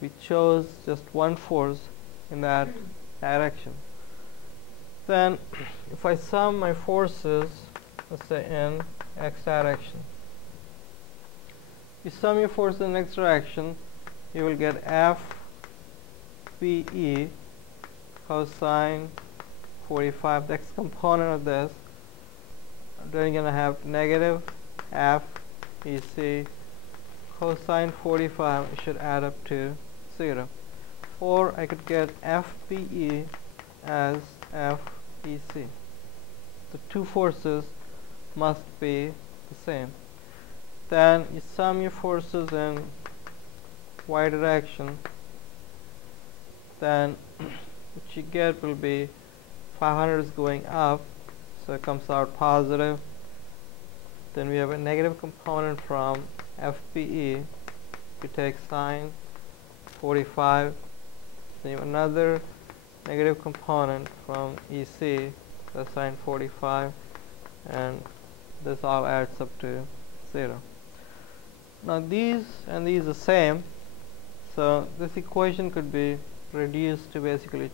we chose just one force in that direction. Then if I sum my forces, let's say in x direction, you sum your forces in x direction, you will get FBE cosine 45, the x component of this. Then you're going to have negative FEC cosine 45, it should add up to 0. Or I could get FBE as FEC. The two forces must be the same. Then you sum your forces in y direction, then what you get will be 500 is going up, so it comes out positive. Then we have a negative component from FBE. You take sine 45, then you have another negative component from EC, that's sine 45, and this all adds up to 0. Now these and these are the same, so this equation could be reduced to basically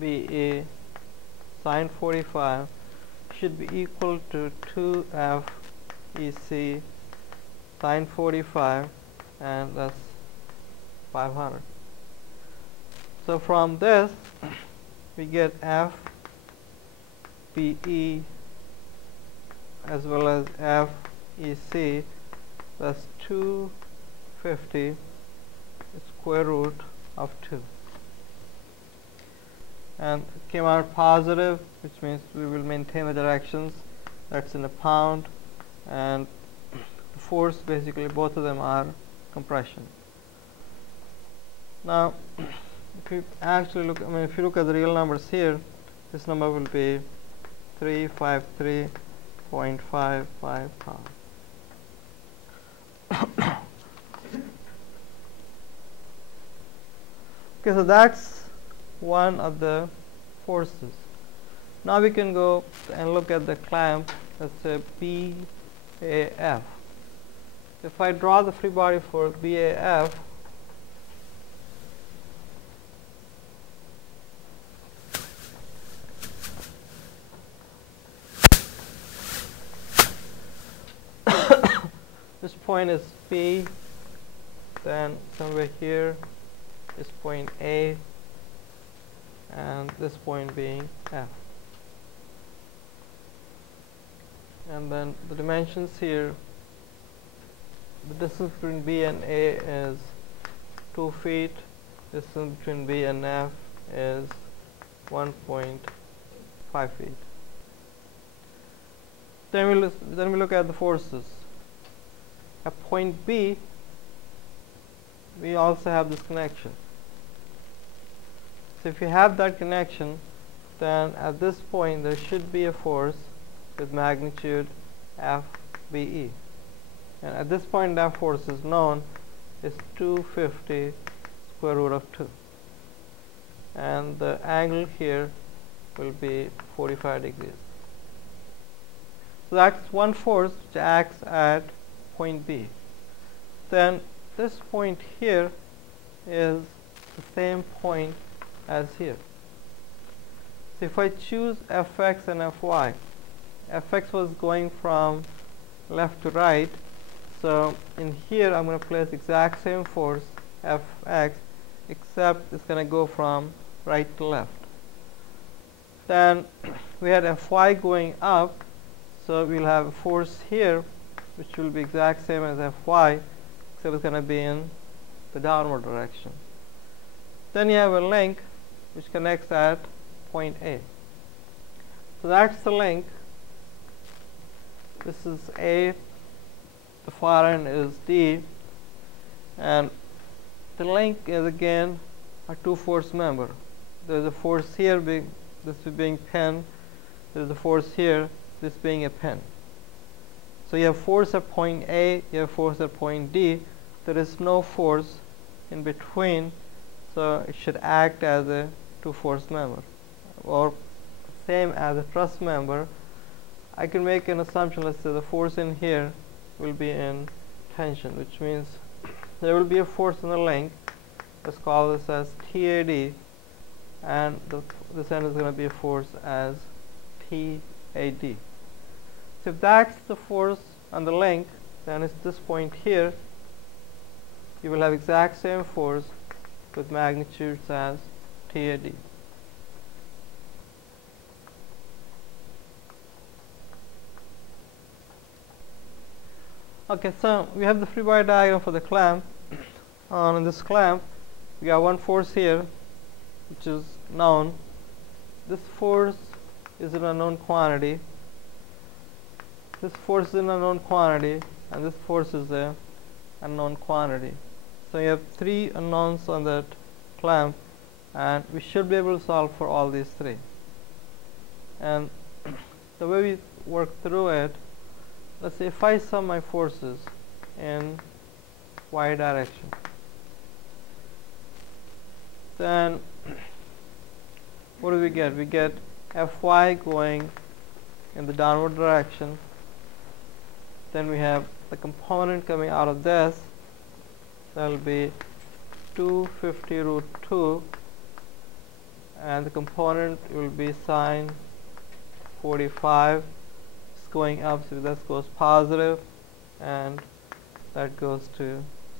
2FBE sine 45 should be equal to 2FEC sine 45, and that's 500. So from this we get FBE as well as FEC, that's 250 square root of 2, and it came out positive, which means we will maintain the directions. That's in a pound, and the force, basically both of them are compression. Now if you actually look, if you look at the real numbers here, this number will be 353.55 pounds. Okay, so that's one of the forces. Now we can go and look at the clamp, let's say BAF. If I draw the free body for BAF, this point is P, then somewhere here is point A, and this point being F. And then the dimensions here, the distance between B and A is 2 feet, distance between B and F is 1.5 feet. Then we look at the forces. At point B, we also have this connection. So if you have that connection, then at this point there should be a force with magnitude FBE. And at this point that force is known is 250 square root of 2. And the angle here will be 45 degrees. So that's one force which acts at point B. Then this point here is the same point as here. So if I choose Fx and Fy, Fx was going from left to right, so in here I'm going to place exact same force Fx, except it's going to go from right to left. Then we had Fy going up, so we'll have a force here which will be exact same as Fy, except it's going to be in the downward direction. Then you have a link which connects at point A. So that's the link. This is A, the far end is D, and the link is again a two-force member. There's a force here, this being pin. There's a force here, this being a pin. So you have force at point A, you have force at point D. There is no force in between, so it should act as a two-force member, or same as a truss member. I can make an assumption, let's say the force in here will be in tension, which means there will be a force in the link. Let's call this as TAD, and this end is going to be a force as TAD. So if that's the force on the link, then it's this point here. You will have exact same force with magnitudes as TAD. Okay, so we have the free body diagram for the clamp. On this clamp, we got one force here, which is known. This force is an unknown quantity. This force is an unknown quantity, and this force is an unknown quantity. So you have three unknowns on that clamp, and we should be able to solve for all these three. And the way we work through it, let's say if I sum my forces in y direction, then what do we get? We get Fy going in the downward direction. Then we have the component coming out of this. That will be 250 root 2, and the component will be sine 45. It's going up, so this goes positive, and that goes to